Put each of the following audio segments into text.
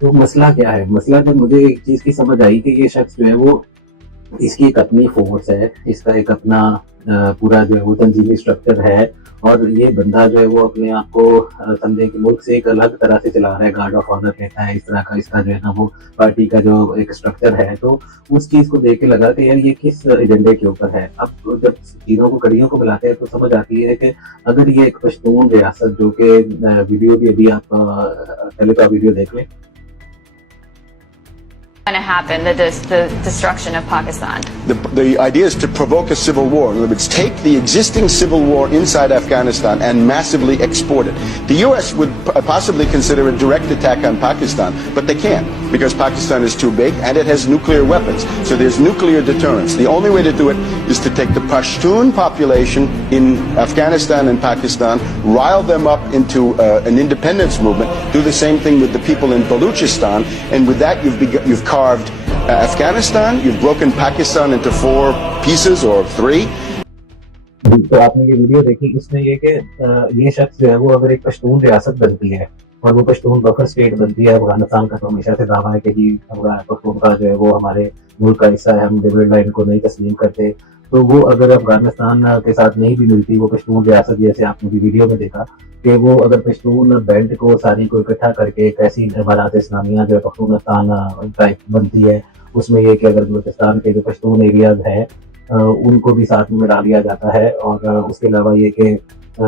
تو مسئلہ کیا ہے؟ مسئلہ جب مجھے ایک چیز کی سمجھ آئی کہ یہ شخص جو ہے وہ اس کی ایک اپنی فورس ہے، اس کا ایک اپنا پورا جو ہے وہ تنظیمی اسٹرکچر ہے، اور یہ بندہ جو ہے وہ اپنے آپ کو سمجھے کہ ملک سے ایک الگ طرح سے چلا رہا ہے، گارڈ آف آنر لیتا ہے، اس طرح کا اس کا جو ہے نا وہ پارٹی کا جو ایک اسٹرکچر ہے. تو اس چیز کو دیکھ کے لگا کہ یار یہ کس ایجنڈے کے اوپر ہے. اب جب چیزوں کو کڑیوں کو ملاتے ہیں تو سمجھ آتی ہے کہ اگر یہ ایک پشتون ریاست، جو کہ ویڈیو بھی ابھی آپ پہلے تو آپ ویڈیو دیکھ لیں. going to happen, the destruction of Pakistan? The idea is to provoke a civil war. In other words, take the existing civil war inside Afghanistan and massively export it. The U.S. would possibly consider a direct attack on Pakistan, but they can't because Pakistan is too big and it has nuclear weapons. So there's nuclear deterrence. The only way to do it is to take the Pashtun population in Afghanistan and Pakistan, rile them up into an independence movement, do the same thing with the people in Balochistan, and with that you've carved Afghanistan, you've broken Pakistan into 4 pieces or 3. تو آپ نے یہ video دیکھی، اس میں یہ کہ یہ شخص جو ہے وہ اگر ایک پشتون ریاست بنتی ہے اور وہ پشتون بفر اسٹیٹ بنتی ہے افغانستان کا، تو ہمیشہ سے دعویٰ ہے کہ جی پختونخوا جو ہے وہ ہمارے ملک کا حصہ ہے، ہم ڈیویڈ لائن کو نہیں تسلیم کرتے. تو وہ اگر افغانستان کے ساتھ نہیں بھی ملتی وہ پشتون ریاست، جیسے آپ نے بھی ویڈیو میں دیکھا کہ وہ اگر پشتون بیلٹ کو ساری کو اکٹھا کر کے ایک ایسی امارات اسلامیہ جو ہے پختونستان ٹائپ بنتی ہے، اس میں یہ کہ اگر بلوچستان کے جو پشتون ایریاز ہیں ان کو بھی ساتھ میں ملا لیا جاتا ہے، اور اس کے علاوہ یہ کہ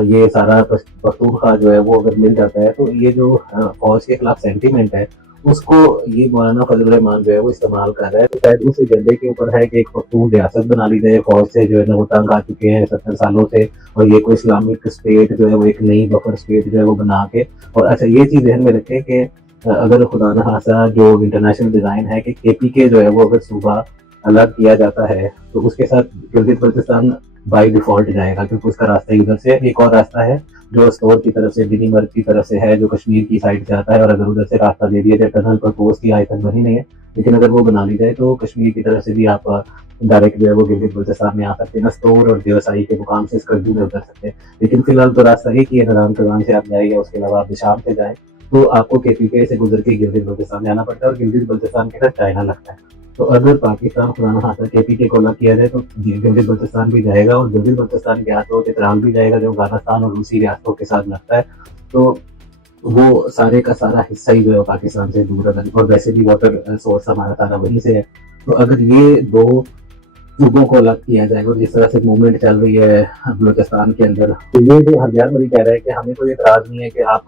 یہ سارا پختونخوا جو ہے وہ اگر مل جاتا ہے، تو یہ جو فوج کے خلاف سینٹیمنٹ ہے اس کو یہ مولانا فضل الرحمان جو ہے وہ استعمال کر رہا ہے. تو شاید اس ایجنڈے کے اوپر ہے کہ ایک پختون ریاست بنا لی جائے، فوج سے جو ہے نا وہ تنگ آ چکے ہیں 70 سالوں سے، اور یہ کوئی اسلامک اسٹیٹ جو ہے وہ ایک نئی بفر اسٹیٹ جو ہے وہ بنا کے. اور اچھا یہ چیز ذہن میں رکھیں کہ اگر خدا نخواستہ جو انٹرنیشنل ڈیزائن ہے کہ کے پی کے جو ہے وہ اگر صوبہ الگ کیا جاتا ہے تو اس کے ساتھ گلگت بلتستان بائی ڈیفالٹ جائے گا، کیونکہ اس کا راستہ ادھر سے ایک اور راستہ ہے جو اسٹور کی طرف سے بنی مرگ کی طرف سے ہے، جو کشمیر کی سائڈ سے آتا ہے. اور اگر ادھر سے راستہ دے دیا جائے، ٹنل پرپوز کی آج تک بنی نہیں ہے، لیکن اگر وہ بنا لی جائے تو کشمیر کی طرف سے بھی آپ ڈائریکٹ جو ہے وہ گلگت بلتستان میں آ سکتے ہیں، اسٹور اور دیوسائی کے مقام سے اسکردو میں اتر سکتے ہیں. لیکن فی الحال تو راستہ ایک ہی ہے، نران کزان سے آپ جائیں یا اس کے علاوہ آپ شام سے جائیں تو آپ کو کے پی کے سے گزر کے گلگت بلتستان جانا پڑتا ہے، اور گلگت بلتستان کے ساتھ چائنا لگتا ہے. تو اگر پاکستان خدا نخواستہ کے پی کے کو الگ کیا جائے تو گلگت بلتستان بھی جائے گا، اور گلگت بلتستان کے ہاتھوں چترال بھی جائے گا جو افغانستان اور روسی ریاستوں کے ساتھ لگتا ہے. تو وہ سارے کا سارا حصہ ہی جو ہے پاکستان سے دور ہے، اور ویسے بھی واٹر سورس ہمارا سارا وہیں سے ہے. تو اگر یہ دو صوبوں کو الگ کیا جائے گا، جس طرح سے موومنٹ چل رہی ہے بلوچستان کے اندر، تو یہ جو ہرجار مری کہہ رہا ہے کہ ہمیں کوئی اعتراض نہیں ہے کہ آپ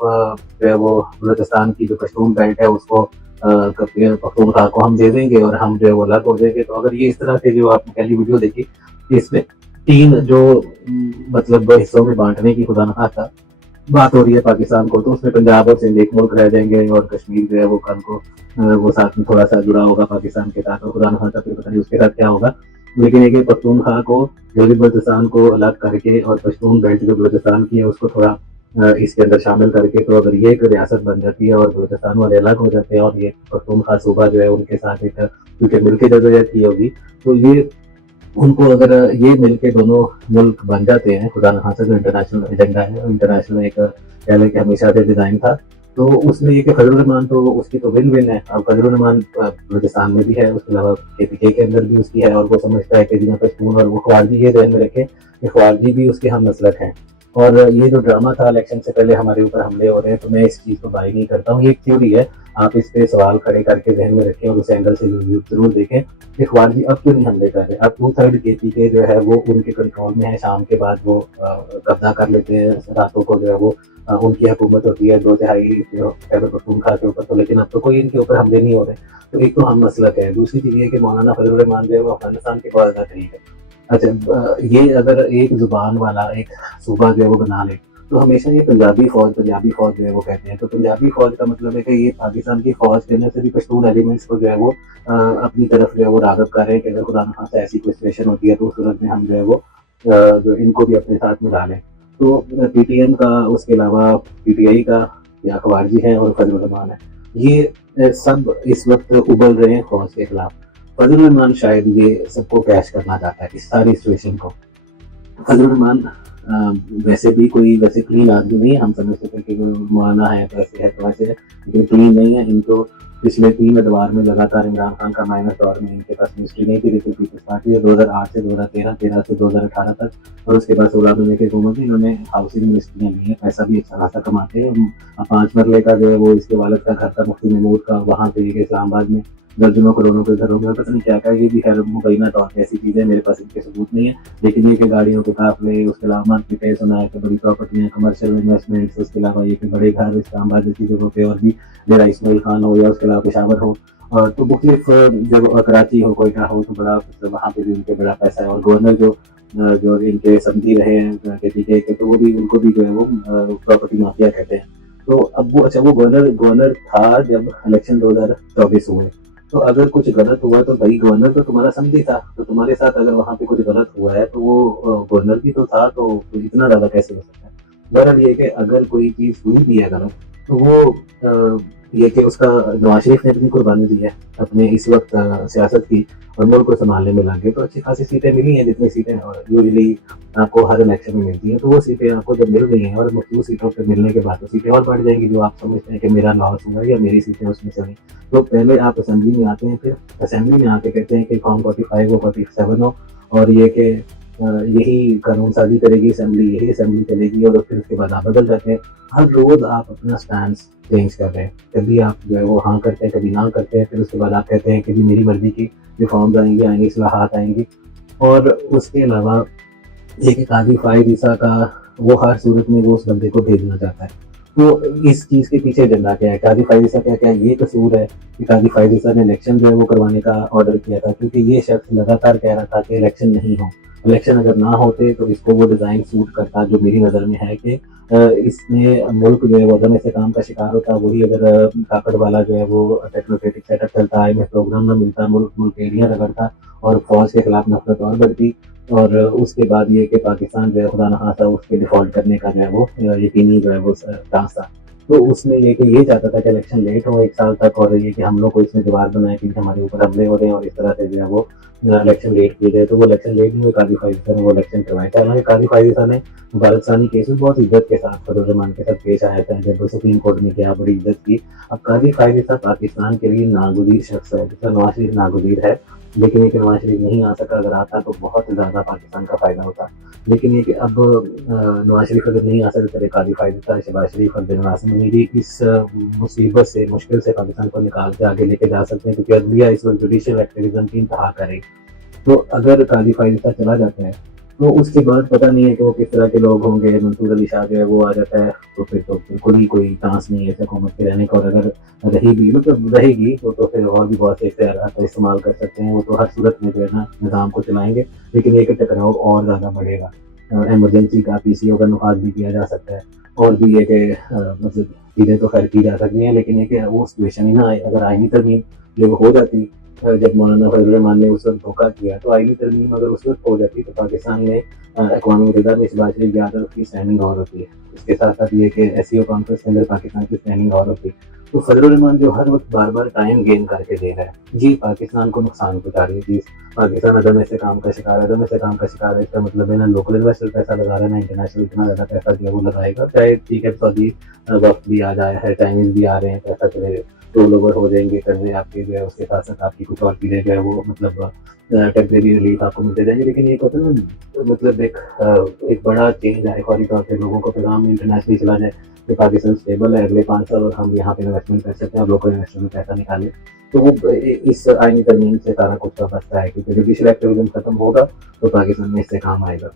جو ہے وہ بلوچستان کی جو پشتون بیلٹ ہے اس کو پختونخوا کو ہم دے دیں گے اور ہم جو ہے وہ الگ ہو جائیں گے. تو اگر یہ اس طرح سے جو آپ نے پہلی ویڈیو دیکھی اس میں 3 جو مطلب حصوں میں بانٹنے کی خدا نخواستہ بات ہو رہی ہے پاکستان کو، تو اس میں پنجاب اور سندھ ایک ملک رہ جائیں گے، اور کشمیر جو ہے وہ کل کو وہ ساتھ میں تھوڑا سا جڑا ہوگا پاکستان کے ساتھ، اور خدا نخواستہ پھر پتہ نہیں اس کے ساتھ کیا ہوگا. لیکن ایک پختونخوا کو گلگت بلتستان کو الگ کر کے اور پشتون بیلٹ جو بلوچستان کی ہے اس کو تھوڑا اس کے اندر شامل کر کے، تو اگر یہ ایک ریاست بن جاتی ہے اور بلوچستان والے الگ ہو جاتے ہیں اور یہ پختونخوا صوبہ جو ہے ان کے ساتھ ایک کیونکہ مل کے جدوجہد کی ہوگی، تو یہ ان کو اگر یہ مل کے دونوں ملک بن جاتے ہیں، خدا نخواستہ جو انٹرنیشنل ایجنڈا ہے، انٹرنیشنل ایک کہہ لیں کہ ہمیشہ سے ڈیزائن تھا، تو اس میں یہ کہ فضل الرحمان تو اس کی تو ون ون ہے. اب فضل الرحمان بلوچستان میں بھی ہے، اس کے علاوہ کے پی کے اندر بھی اس کی ہے، اور وہ سمجھتا ہے کہ جنہیں پشتون اور وہ خوارجی یہ ذہن میں رکھے کہ خوارجی بھی اس کے ہم مسلک ہیں. اور یہ جو ڈرامہ تھا الیکشن سے پہلے ہمارے اوپر حملے ہو رہے ہیں، تو میں اس چیز کو بائی نہیں کرتا ہوں. یہ ایک تھیوری ہے، آپ اس پہ سوال کھڑے کر کے ذہن میں رکھیں اور اس اینگل سے ضرور دیکھیں کہ خوارجی اب کیوں نہیں حملے کر رہے. اب 2/3 کے پی کے جو ہے وہ ان کے کنٹرول میں ہے، شام کے بعد وہ قبضہ کر لیتے ہیں، راتوں کو جو ہے وہ ان کی حکومت ہوتی ہے 2/3 جو خیبر پختونخوا کے اوپر. تو لیکن اب تو کوئی ان کے اوپر حملے نہیں ہو رہے. تو ایک تو ہم مسلک ہے، دوسری چیز یہ کہ مولانا فضل الرحمان جو ہے وہ افغانستان کے بہت زیادہ قریب ہے. اچھا یہ اگر ایک زبان والا ایک صوبہ جو ہے وہ بنا لے تو ہمیشہ یہ پنجابی فوج جو ہے وہ کہتے ہیں. تو پنجابی فوج کا مطلب ہے کہ یہ پاکستان کی فوج کے اندر سے بھی پشتون ایلیمنٹس کو جو ہے وہ اپنی طرف جو ہے وہ راغب کر رہے ہیں کہ اگر خدا نخواستہ ایسی کوئی سچویشن ہوتی ہے تو اس صورت میں ہم جو ہے وہ جو ان کو بھی اپنے ساتھ ملا لیں. تو پی ٹی ایم کا، اس کے علاوہ پی ٹی آئی کا یا خوارجی ہے اور فضل الرحمان ہے، یہ سب اس وقت ابل رہے ہیں فوج کے خلاف. فضل الرحمان شاید یہ سب کو کیش کرنا چاہتا ہے اس ساری سچویشن کو. فضل الرحمان ویسے بھی کوئی ویسے کلین آدمی نہیں ہے. ہم سمجھتے تھے کہ مولانا ہے تو ایسے ہے تو ویسے ہے, لیکن کلین نہیں ہے. ان کو پچھلے 3 ادوار میں لگاتار عمران خان کا مائنس دور میں ان کے پاس منسٹری نہیں تھی, لیکن پیپلز پارٹی 2008 سے 2013, 13 سے 2018 تک, اور اس کے بعد 16 مہینے کی حکومت میں انہوں نے ہاؤسنگ منسٹریاں لی ہیں. پیسہ بھی اچھا خاصا کماتے ہیں. 5 مرلے کا جو ہے وہ اس کے والد کا گھر تھا مفتی محمود کا, وہاں پہ یہ کہ اسلام آباد میں درجنوں کروڑوں کے گھروں میں پتہ نہیں کیا کیا, یہ بھی خیر مبینہ طور پہ ایسی چیزیں میرے پاس ان کے ثبوت نہیں ہے, لیکن یہ کہ گاڑیوں کے قافلے, اس کے علاوہ ڈیٹیل سنا ہے کہ بڑی پراپرٹیاں, کمرشل انویسٹمنٹس, اس کے علاوہ یہ کہ بڑے گھر اسلام آباد جیسی جگہوں پہ, اور بھی میرا اسماعیل خان ہو یا اس کے علاوہ پشاور ہو, اور تو مختلف جب کراچی ہو, کوئٹہ ہو, تو بڑا وہاں پہ بھی ان کے بڑا پیسہ ہے. اور گورنر جو ان کے سمجھی رہے ہیں کے, تو وہ بھی ان کو بھی جو ہے وہ پراپرٹی مافیا کہتے ہیں. تو اب وہ اچھا وہ گورنر تھا جب الیکشن 2024 ہوئے, تو اگر کچھ غلط ہوا تو بھائی گورنر تو تمہارا سمجھی تھا, تو تمہارے ساتھ اگر وہاں پہ کچھ غلط ہوا ہے تو وہ گورنر بھی تو تھا, تو اتنا زیادہ کیسے ہو سکتا ہے. بہرحال یہ کہ اگر کوئی چیز ہوئی بھی ہے غلط, تو وہ یہ کہ اس کا نواز شریف نے اپنی قربانی دی ہے اپنے اس وقت سیاست کی, اور ملک کو سنبھالنے میں لگ گئے. تو اچھی خاصی سیٹیں ملی ہیں, جتنی سیٹیں یوزلی آپ کو ہر الیکشن میں ملتی ہیں, تو وہ سیٹیں آپ کو جب مل گئی ہیں, اور مختلف سیٹوں پہ ملنے کے بعد تو سیٹیں اور بڑھ جائیں گی. جو آپ سمجھتے ہیں کہ میرا لاس ہوا یا میری سیٹیں اس میں چلیں, تو پہلے آپ اسمبلی میں آتے ہیں, پھر اسمبلی میں آ کے کہتے ہیں کہ فارم 45 ہو 47 ہو, اور یہ کہ یہی قانون سازی کرے گی اسمبلی, یہی اسمبلی چلے گی, اور پھر اس کے بعد آپ بدل جاتے ہیں. ہر روز آپ اپنا سٹانس چینج کر رہے ہیں, کبھی آپ جو ہے وہ ہاں کرتے ہیں, کبھی نہ کرتے ہیں, پھر اس کے بعد آپ کہتے ہیں کہ جی میری مرضی کی ریفارمز آئیں گی, اصلاحات آئیں گی. اور اس کے علاوہ ایک قاضی فائز عیسیٰ کا وہ ہر صورت میں وہ اس بندے کو بھیجنا چاہتا ہے. تو اس چیز کے پیچھے ایجنڈا کیا ہے؟ قاضی فائز عیسیٰ کیا یہ قصور ہے کہ قاضی فائز عیسیٰ نے الیکشن جو ہے وہ کروانے کا آرڈر کیا تھا؟ کیونکہ یہ شخص لگاتار کہہ رہا تھا کہ الیکشن نہیں ہو, الیکشن اگر نہ ہوتے تو اس کو وہ ڈیزائن سوٹ کرتا, جو میری نظر میں ہے کہ اس میں ملک جو ہے وہ عدم استحکام کا شکار ہوتا. وہی اگر کاکڑ والا جو ہے وہ ٹیکنوکریٹک سیٹ اپ چلتا, میں پروگرام نہ ملتا, ملک ایریا رگڑتا, اور فوج کے خلاف نفرت اور بڑھتی, اور اس کے بعد یہ کہ پاکستان جو ہے خدا نخواستہ اس کے ڈیفالٹ کرنے کا جو ہے وہ یقینی جو ہے وہ چانس تھا. تو اس میں یہ کہ یہ چاہتا تھا کہ الیکشن لیٹ ہو 1 سال تک, اور یہ کہ ہم لوگ کو اس میں دیوار بنائے کہ ہمارے اوپر حملے ہو رہے ہیں, اور اس طرح سے جو ہے وہ الیکشن لیٹ کیے گئے. تو وہ الیکشن لیٹ نہیں ہوئے, قاضی فائز عیسیٰ نے وہ الیکشن کروایا تھا. حالانکہ قاضی فائز عیسیٰ نے مبارک ثانی کیس میں بہت عزت کے ساتھ فضل الرحمان کے ساتھ پیش آیا تھا, جب وہ سپریم کورٹ میں گیا بڑی عزت کی. اب قاضی فائز عیسیٰ پاکستان کے لیے ناگزیر شخص ہے, جس طرح نواز شریف ناگزیر ہے, لیکن یہ کہ نواز شریف نہیں آ سکا. اگر آتا تو بہت زیادہ پاکستان کا فائدہ ہوتا, لیکن یہ کہ اب نواز شریف اگر نہیں آ سکتے, قاضی فائز عیسیٰ, شہباز شریف اور جنرل عاصم منیری اس مصیبت سے, مشکل سے پاکستان کو نکال کے آگے لے کے جا سکتے ہیں, کیونکہ عدلیہ اس وقت جوڈیشل ایکٹیویزم کی انتہا کرے. تو اگر قاضی فائز عیسیٰ چلا جاتا ہے تو اس کے بعد پتہ نہیں ہے کہ وہ کس طرح کے لوگ ہوں گے. منصور علی شاہ جو ہے وہ آ جاتا ہے, تو پھر تو بالکل ہی کوئی چانس نہیں ہے حکومت کے رہنے کا. اور اگر رہے گی تو پھر اور بھی بہت سے اختیارات کا استعمال کر سکتے ہیں. وہ تو ہر صورت میں جو ہے نا نظام کو چلائیں گے, لیکن یہ کہ ٹکراؤ اور زیادہ بڑھے گا. ایمرجنسی کا PCO کا نفاذ بھی کیا جا سکتا ہے, اور بھی یہ کہ مطلب چیزیں تو خیر کی جا سکتی ہیں, لیکن یہ کہ وہ سچویشن ہی نہ آئے. اگر آئینی ترمیم جو ہو جاتی, جب مولانا فضل الرحمان نے اس وقت دھوکہ کیا, تو آئینی ترمیم اگر اس وقت ہو جاتی تو پاکستان میں اقوام متحدہ میں شہباز شریف یادو کی اسٹینڈنگ اور ہوتی ہے. اس کے ساتھ ساتھ یہ کہ SCO کانفرنس کے اندر پاکستان کی اسٹینڈنگ اور ہوتی. تو فضل الرحمان جو ہر وقت بار بار ٹائم گین کر کے دے رہا ہے, جی پاکستان کو نقصان پہنچا رہی ہے چیز, پاکستان عدم استحکام کا شکار ہے, عدم استحکام کا شکار ہے. اس کا مطلب ہے نا لوکل انویسٹر پیسہ لگا رہا ہے, نا انٹرنیشنل اتنا زیادہ پیسہ جو ہے وہ لگائے گا. چاہے ٹھیک ہے سعودی وقت بھی آ جائے ہے, چائنیز بھی آ رہے ہیں, پیسہ چلے رول اوور ہو جائیں گے قرضے آپ کے جو ہے, اس کے ساتھ ساتھ آپ کی کچھ اور چیزیں جو ہے وہ مطلب ٹیمپریری ریلیف آپ کو ملتے جائیں گے. لیکن یہ ہوتا ہے نا مطلب ایک بڑا چینج آئے فوری طور پہ, لوگوں کو پیغام انٹرنیشنلی چلا جائے کہ پاکستان اسٹیبل ہے, اگلے 5 سال اور ہم یہاں پہ انویسٹمنٹ کر سکتے ہیں, اور لوکل انویسٹر میں پیسہ نکالیں. تو وہ اس آئینی ترمیم سے سارا کچھ کا بستا ہے, کیونکہ جوڈیشل ایکٹیویزم ختم ہوگا تو پاکستان میں استحکام آئے گا.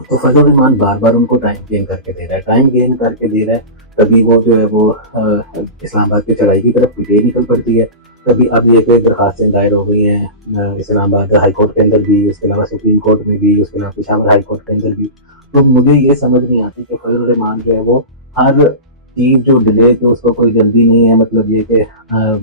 تو فضل الرحمان بار بار ان کو ٹائم گین کر کے دے رہا ہے. کبھی وہ جو ہے وہ اسلام آباد کی چڑھائی کی طرف پیٹے نکل پڑتی ہے, کبھی اب یہ کہ درخواستیں دائر ہو گئی ہیں اسلام آباد ہائی کورٹ کے اندر بھی, اس کے علاوہ سپریم کورٹ میں بھی, اس کے علاوہ پشاور ہائی کورٹ کے اندر بھی. تو مجھے یہ سمجھ نہیں آتی کہ فضل الرحمان جو ہے وہ ہر چیز جو ڈیلے کہ اس کو کوئی جلدی نہیں ہے, مطلب یہ کہ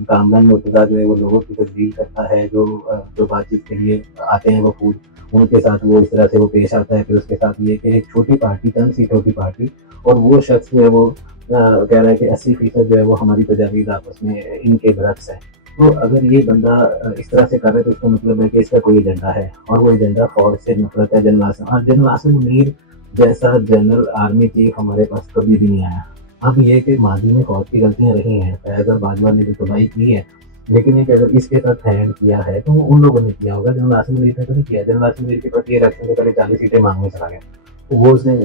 کامران مرتضیٰ جو ہے وہ لوگوں کی تجدید کرتا ہے, جو بات چیت کے لیے آتے ہیں وفود, ان کے ساتھ وہ اس طرح سے وہ پیش آتا ہے. پھر اس کے ساتھ یہ کہ ایک چھوٹی پارٹی, چند سیٹوں کی پارٹی, اور وہ شخص جو ہے وہ کہہ رہا ہے کہ 80% جو ہے وہ ہماری تجاویز آپس میں ان کے برعکس ہے. تو اگر یہ بندہ اس طرح سے کر رہا ہے تو اس کا مطلب ہے کہ اس کا کوئی ایجنڈا ہے, اور وہ ایجنڈا فوج سے نفرت ہے. جنرل عاصم منیر جیسا جنرل آرمی چیف ہمارے پاس کبھی بھی نہیں آیا. اب یہ کہ ماضی میں فوج کی غلطیاں رہی ہیں, فیض اور باجوہ نے جو تباہی کی ہے, لیکن یہ کہ اگر اس کے ساتھ ہینڈ کیا ہے تو وہ ان لوگوں نے کیا ہوگا. جنرل آصم منیر نے تو نہیں کیا. جنرل آصم منیر کے پاس یہ الیکشن سے پہلے 40 سیٹیں مانگنے چلا گیا. وہ اس نے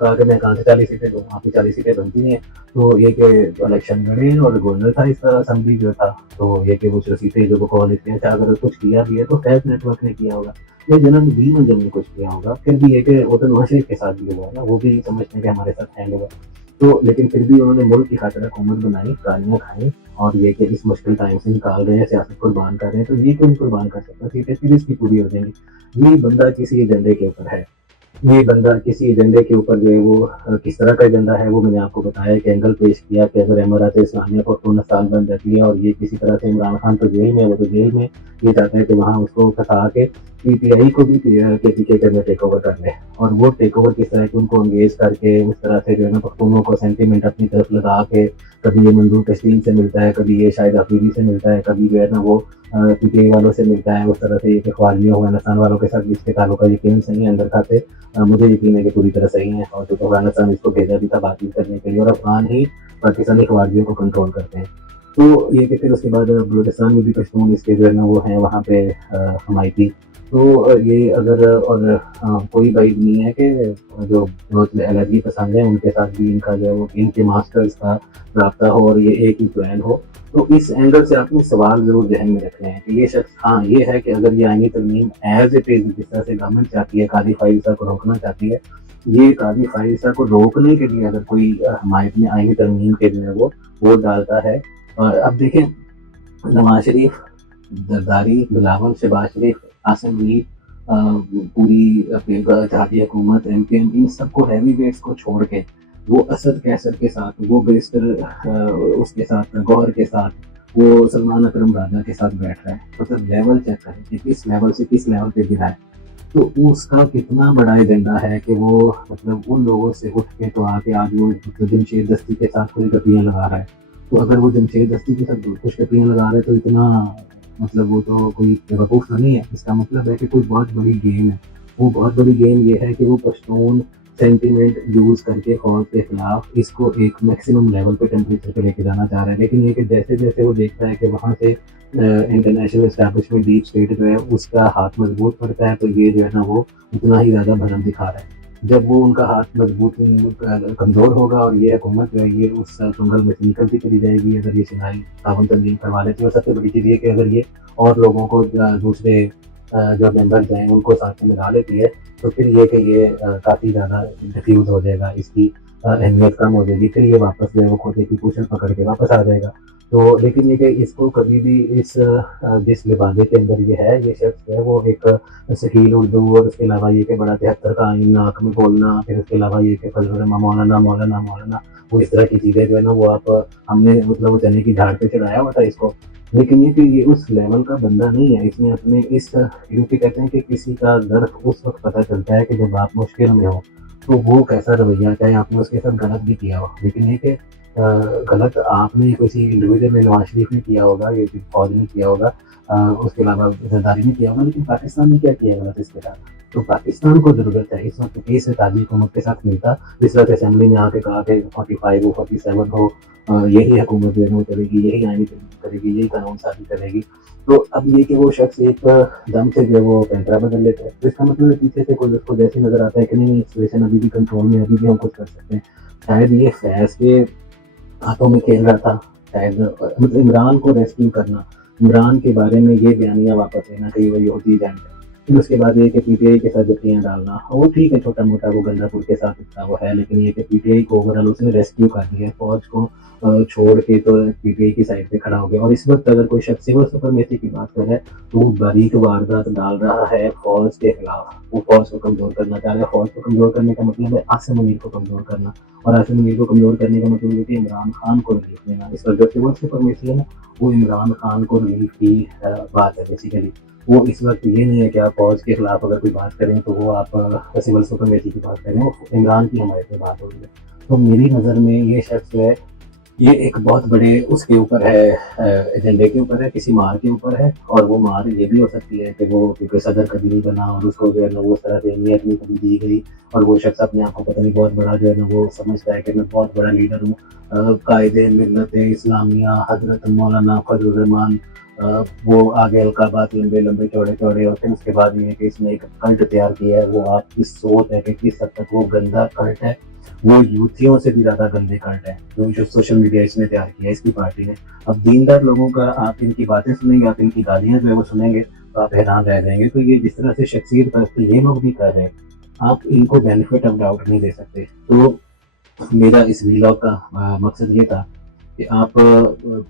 کہا کہ میں کہاں سے 40 سیٹیں دوں, وہاں پہ 40 سیٹیں بنتی ہیں. تو یہ کہ جو الیکشن لڑے اور گورنر تھا اس کا اسمبلی جو تھا, تو یہ کہ وہ جو سیٹیں جو کوالٹی اگر کچھ کیا بھی ہے تو فیض نیٹ ورک نے کیا ہوگا, یہ جنرل بھی نے جب نے کچھ کیا ہوگا. پھر بھی یہ کہ وہ تو نواز شریف کے ساتھ بھی ہوا نا, وہ بھی سمجھتے ہیں کہ ہمارے ساتھ ہینڈ ہوا. تو لیکن پھر بھی انہوں نے ملک کی خاطر حکومت بنائی, گالیاں کھائیں, اور یہ کہ اس مشکل ٹائم سے نکال رہے ہیں, سیاست قربان کر رہے ہیں. تو یہ کیوں قربان کر سکتا سیٹیں, پھر اس کی پوری ہو جائیں گی. یہ بندہ کسی ایجنڈے کے اوپر ہے, یہ بندہ کسی ایجنڈے کے اوپر جو ہے وہ کس طرح کا ایجنڈا ہے وہ میں نے آپ کو بتایا کہ اینگل پیش کیا کہ اگر امارات اسلامیہ کو 19 سال بن جاتی ہے اور یہ کسی طرح سے عمران خان تو جیل میں ہے, وہ تو جیل میں, یہ چاہتا ہے کہ وہاں اس کو پھنسا کے پی ٹی آئی کو بھی کے میں ٹیک اوور کر لے, اور وہ ٹیک اوور کس طرح کہ ان کو انگیج کر کے اس طرح سے جو ہے نا پختونوں کو سینٹیمنٹ اپنی طرف لگا کے, کبھی یہ منظور تشکیل سے ملتا ہے, کبھی یہ شاہد افریدی سے ملتا ہے, کبھی جو ہے نا وہ پی ٹی آئی والوں سے ملتا ہے. اس طرح سے یہ کہ خواریوں افغانستان والوں کے ساتھ اس کے تعلق یقین صحیح ہے اندر کھاتے, مجھے یقین ہے کہ پوری طرح صحیح ہے. اور چونکہ افغانستان اس کو بھیجا بھی تھا بات چیت کرنے کے لیے, اور افغان ہی پاکستانی خواریوں کو کنٹرول کرتے ہیں. تو یہ کہ پھر اس کے بعد بلوچستان میں بھی پشتون اس کے جو ہے نا وہ ہیں وہاں پہ حمایتی. تو یہ اگر اور کوئی بعید نہیں ہے کہ جو علیحدگی پسند ہیں ان کے ساتھ بھی ان کا جو ہے وہ ان کے ماسٹرز کا رابطہ ہو اور یہ ایک ہی پلان ہو. تو اس اینگل سے آپ نے سوال ضرور ذہن میں رکھنے ہیں کہ یہ شخص, ہاں یہ ہے کہ اگر یہ آئینی ترمیم ایز اٹ از جس طرح سے گورنمنٹ چاہتی ہے, قاضی فائزہ کو روکنا چاہتی ہے, یہ قاضی فائزہ کو روکنے کے لیے اگر کوئی حمایت میں آئینی ترمیم کے جو ہے وہ ووٹ ڈالتا ہے. اب دیکھیں نواز شریف, زرداری, بلاول, شہباز شریف, عاصم منیر, پوری اتحادی حکومت, ایم پی ایم, ان سب کو ہیوی ویٹس کو چھوڑ کے وہ اسد کیسر کے ساتھ, وہ بیرسٹر اس کے ساتھ, گوہر کے ساتھ, وہ سلمان اکرم راجہ کے ساتھ بیٹھ رہا ہے. مطلب لیول چیک کریں کہ کس لیول سے کس لیول پہ گرا ہے. تو اس کا کتنا بڑا ایجنڈا ہے کہ وہ مطلب ان لوگوں سے اٹھ کے تو آ کے آج وہ جمشید دستی کے ساتھ کوئی گپیاں لگا رہا ہے. تو اگر وہ جمشید دستی کے ساتھ کچھ گپیاں لگا رہے تو اتنا مطلب وہ تو کوئی بیوقوف تو نہیں ہے. اس کا مطلب ہے کہ کوئی بہت بڑی گیم ہے. وہ بہت بڑی گیم یہ ہے کہ وہ پشتون سینٹیمنٹ یوز کر کے فوج کے خلاف اس کو ایک میکسیمم لیول پہ ٹیمپریچر پہ لے کے جانا چاہ رہا ہے. لیکن یہ کہ جیسے جیسے وہ دیکھتا ہے کہ وہاں سے انٹرنیشنل اسٹیبلشمنٹ ڈیپ اسٹیٹ جو ہے اس کا ہاتھ مضبوط پڑتا ہے, تو یہ جو ہے نا وہ اتنا ہی زیادہ بھرم دکھا رہا ہے. جب وہ ان کا ہاتھ مضبوط کمزور ہوگا اور یہ حکومت جو ہے یہ اس کنگل میں سے نکلتی چلی جائے گی, اگر یہ سنائی تعاون تنظیم کروا لیتی ہے. اور سب سے بڑی چیز یہ کہ اگر یہ اور لوگوں کو دوسرے جو ممبرز ہیں ان کو ساتھ میں ملا لیتی ہے, تو پھر یہ کہ یہ کافی زیادہ ڈیفیوز ہو جائے گا, اس کی اہمیت کم ہو جائے گی. پھر یہ واپس جو ہے وہ کھوتے کی پوچھل پکڑ کے واپس آ جائے گا. تو لیکن یہ کہ اس کو کبھی بھی اس جس لبادے کے اندر یہ ہے, یہ شخص ہے وہ ایک ثقیل اردو, اور اس کے علاوہ یہ کہ بڑا 73 کا آئین ناک میں بولنا, پھر اس کے علاوہ یہ کہ فضل مولانا مولانا مولانا, وہ اس طرح کی چیزیں جو ہے نا وہ آپ ہم نے مطلب وہ چنے کی جھاڑ پہ چڑھایا ہوا تھا اس کو. لیکن یہ کہ یہ اس لیول کا بندہ نہیں ہے. اس نے اپنے اس کیونکہ کہتے ہیں کہ کسی کا درد اس وقت پتہ چلتا ہے کہ جب آپ مشکل میں ہو, تو وہ کیسا رویہ, چاہے آپ نے اس کے ساتھ غلط بھی کیا ہو. لیکن یہ کہ غلط آپ نے کسی انڈیویجل میں نواز شریف نے کیا ہوگا, یہ فوج نے کیا ہوگا, اس کے علاوہ زرداری نے کیا ہوگا, لیکن پاکستان نے کیا کیا غلط اس کے ساتھ. تو پاکستان کو ضرورت ہے اس وقت کہ اس تاجی حکومت کے ساتھ ملتا, جس طرح اسمبلی میں آ کے کہا کہ 45 ہو 47 ہو, یہی حکومت جو ہے وہ کرے گی, یہی آئینی کرے گی, یہی قانون سازی کرے گی. تو اب یہ کہ وہ شخص ایک دم سے جو ہے وہ پینترا بدل لیتا ہے, تو اس کا مطلب ہے پیچھے سے کوئی اس کو جیسے نظر آتا ہے کہ نہیں سچویشن ابھی بھی کنٹرول میں, ابھی بھی ہم کچھ کر سکتے ہیں. شاید یہ فیض کے ہاتھوں میں کھیل رہا تھا, شاید مطلب عمران کو ریسکیو کرنا, عمران کے بارے میں یہ بیانیہ واپس لینا کہ وہ یہودی ایجنٹ ہے. پھر اس کے بعد یہ کہ پی ٹی آئی کے ساتھ جتیاں ڈالنا, وہ ٹھیک ہے چھوٹا موٹا وہ گندا پور کے ساتھ اتنا وہ ہے, لیکن یہ کہ پی ٹی آئی کو اوور آل اس نے ریسکیو کر دیا ہے, فوج کو چھوڑ کے تو پی ٹی آئی کی سائڈ پہ کھڑا ہو گیا. اور اس وقت اگر کوئی شخص سول سپرمیسی کی بات کرے تو وہ باریک واردات ڈال رہا ہے فوج کے خلاف. وہ فوج کو کمزور کرنا چاہ رہا ہے. فوج کو کمزور کرنے کا مطلب ہے عاصم منیر کو کمزور کرنا, اور عاصم منیر کو کمزور کرنے کا مطلب یہ کہ عمران خان کو ریلیف دینا. اس وقت جو سول سپرمیسی ہے نا وہ عمران خان کو ریلیف کی بات ہے بیسیکلی. وہ اس وقت یہ نہیں ہے کہ آپ فوج کے خلاف اگر کوئی بات کریں تو وہ آپ سول سپرمیسی کی بات کریں, وہ عمران کی حمایت میں بات ہو رہی ہے. تو میری نظر میں یہ شخص جو ہے یہ ایک بہت بڑے اس کے اوپر ہے، ایجنڈے کے اوپر ہے، کسی مار کے اوپر ہے، اور وہ مار یہ بھی ہو سکتی ہے کہ وہ کیونکہ صدر کبھی نہیں بنا اور اس کو جو ہے نا وہ اس طرح سے اہمیت نہیں کبھی دی گئی، اور وہ شخص اپنے آپ کو پتہ نہیں بہت بڑا جو ہے نا وہ سمجھتا ہے کہ میں بہت بڑا لیڈر ہوں، قائد ملت اسلامیہ حضرت مولانا فضل الرحمان، وہ آگے القابات لمبے لمبے چوڑے چوڑے، اور پھر اس کے بعد یہ ہے کہ اس نے ایک کلٹ تیار کیا ہے. وہ آپ کی سوچ ہے کہ کس حد تک وہ گندا کلٹ ہے، وہ یوتھیوں سے بھی زیادہ گندے کلٹ ہے جو سوشل میڈیا اس نے تیار کیا ہے اس کی پارٹی نے. اب دیندار لوگوں کا آپ ان کی باتیں سنیں گے، آپ ان کی گالیاں جو ہے وہ سنیں گے تو آپ حیران رہ جائیں گے. تو یہ جس طرح سے شخصیت پرستی یہ لوگ بھی کر رہے ہیں، آپ ان کو بینیفٹ آف ڈاؤٹ نہیں دے سکتے. تو میرا اس ویلاگ کا مقصد یہ تھا کہ آپ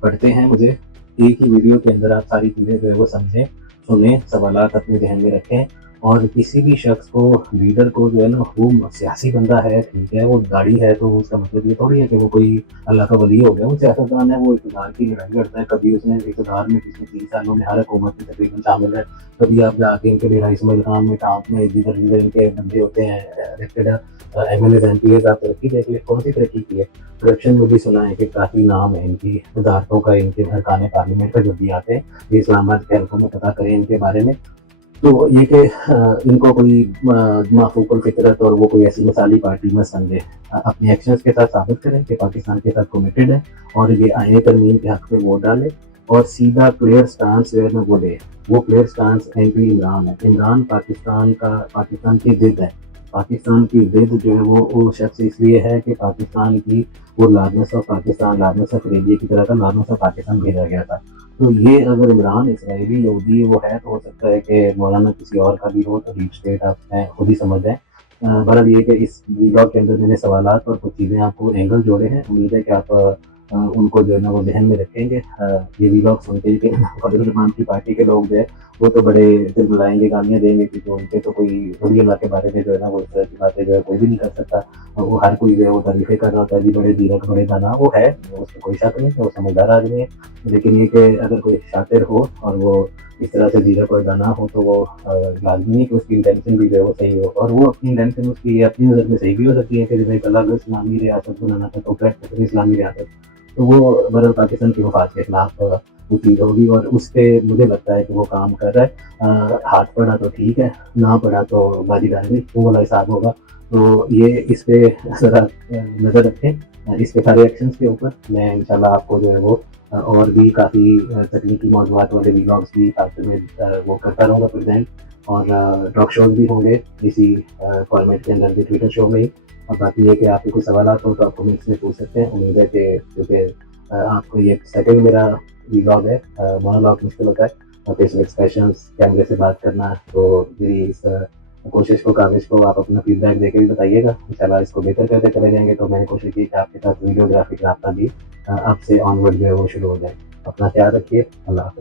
پڑھتے ہیں مجھے، ایک ہی ویڈیو کے اندر آپ ساری چیزیں جو ہے وہ سمجھیں، سنیں، سوالات اپنے ذہن میں رکھیں، اور کسی بھی شخص کو، لیڈر کو جو ہے نا وہ سیاسی بندہ ہے ٹھیک ہے، وہ داڑھی ہے تو اس کا مطلب یہ تھوڑی ہے کہ وہ کوئی اللہ کا ولی ہو گیا. وہ سیاستدان ہے، وہ اقتدار کی لڑائی لڑتا ہے. کبھی اس نے اقتدار میں پچھلے 3 سالوں میں ہر حکومت میں تقریباً شامل ہے. کبھی آپ جا کے ان کے ڈیرہ اسماعیل خان میں ٹانپ میں جدھر جدھر ان کے بندے ہوتے ہیں elected MLAs MPs, آپ ترقی دیکھ لیں کون سی ترقی کی ہے. کرپشن میں بھی سنا ہے کہ کافی نام ہے ان کی وزارتوں کا، ان کے ارکان پارلیمنٹ کا جو بھی آتے ہیں. یہ اسلام آباد کے حلقوں میں پتہ کریں ان کے بارے میں. تو یہ کہ ان کو کوئی معفوق الفطرت اور وہ کوئی ایسی مثالی پارٹی مت سمجھے. اپنے ایکشنز کے ساتھ ثابت کریں کہ پاکستان کے ساتھ کمیٹڈ ہے، اور یہ آئین ترمیم کے حق میں ووٹ ڈالے، اور سیدھا کلیئر سٹانس جو ہے نا وہ لے. وہ کلیئر سٹانس اینٹی عمران ہے. عمران پاکستان کی ضد ہے. پاکستان کی ضد جو ہے وہ شخص اس لیے ہے کہ پاکستان کی وہ Lawrence of Pakistan, Lawrence of Arabia کی طرح کا لارنس آف پاکستان بھیجا گیا تھا. تو یہ اگر عمران اسرائیلی یہودی وہ ہے تو ہو سکتا ہے کہ مولانا کسی اور کا بھی ہو، تو ڈیپ اسٹیٹ آپ خود ہی سمجھ جائیں. بہرحال یہ کہ اس ویلاگ کے اندر میں نے سوالات اور کچھ چیزیں آپ کو اینگل جوڑے ہیں، امید ہے کہ آپ ان کو جو ہے نا وہ ذہن میں رکھیں گے. یہ ویلاگ سن کے کہ فضل الرحمان کی پارٹی کے لوگ جو ہے وہ تو بڑے دل بلائیں گے، گالیاں دیں گے کہ جو ان کے تو کوئی ولی اللہ کے بارے میں جو ہے نا وہ اس طرح کی باتیں جو ہے کوئی بھی نہیں کر سکتا. وہ ہر کوئی جو ہے وہ تعریفیں کر رہا ہوتا ہے، جی بڑے دیرک بڑے دانا. وہ ہے، اس میں کوئی شک نہیں کہ وہ سمجھدار آدمی ہے، لیکن یہ کہ اگر کوئی شاطر ہو اور وہ اس طرح سے دیرک اور دانا ہو تو وہ لازمی ہے کہ اس کی انٹینشن بھی جو ہے وہ صحیح ہو. اور وہ اپنی انٹینشن اس کی اپنی نظر میں صحیح بھی ہو سکتی ہے کہ جیسے الگ اسلامی ریاست بنانا تھا تو پریکٹیکلی اسلامی ریاست، تو وہ برحال پاکستان کے مفاد کے خلاف وہ چیز ہوگی، اور اس پہ مجھے لگتا ہے کہ وہ کام کر رہا ہے. ہاتھ پڑا تو ٹھیک ہے، نہ پڑا تو بازی ڈالنی، وہ والا حساب ہوگا. تو یہ اس پہ ذرا نظر رکھیں، اس کے سارے ایکشنز کے اوپر. میں انشاءاللہ آپ کو جو ہے وہ اور بھی کافی تکنیکی موضوعات والے ویلاگس بھی ساتھ میں وہ کرتا رہوں گا پریزنٹ، اور ٹاک شوز بھی ہوں گے اسی فارمیٹ کے اندر بھی، ٹویٹر شو میں ہی. اور باقی یہ کہ آپ کے کوئی سوالات ہو تو آپ کمنٹس میں پوچھ سکتے ہیں. امید ہے کہ کیونکہ آپ کو یہ سیکنڈ میرا ویلاگ ہے، مونولاگ مشکل ہوتا ہے اور فیشل ایکسپریشنز کیمرے سے بات کرنا، تو میری اس کوشش کو، کاوش کو آپ اپنا فیڈ بیک دے کے بھی بتائیے گا. انشاءاللہ اس کو بہتر کرتے چلے جائیں گے. تو میں نے کوشش کی کہ آپ کے ساتھ ویڈیوگرافی کا رابطہ بھی اب سے آن ورڈ جو ہے وہ شروع ہو جائے. اپنا خیال رکھیے. اللہ حافظ.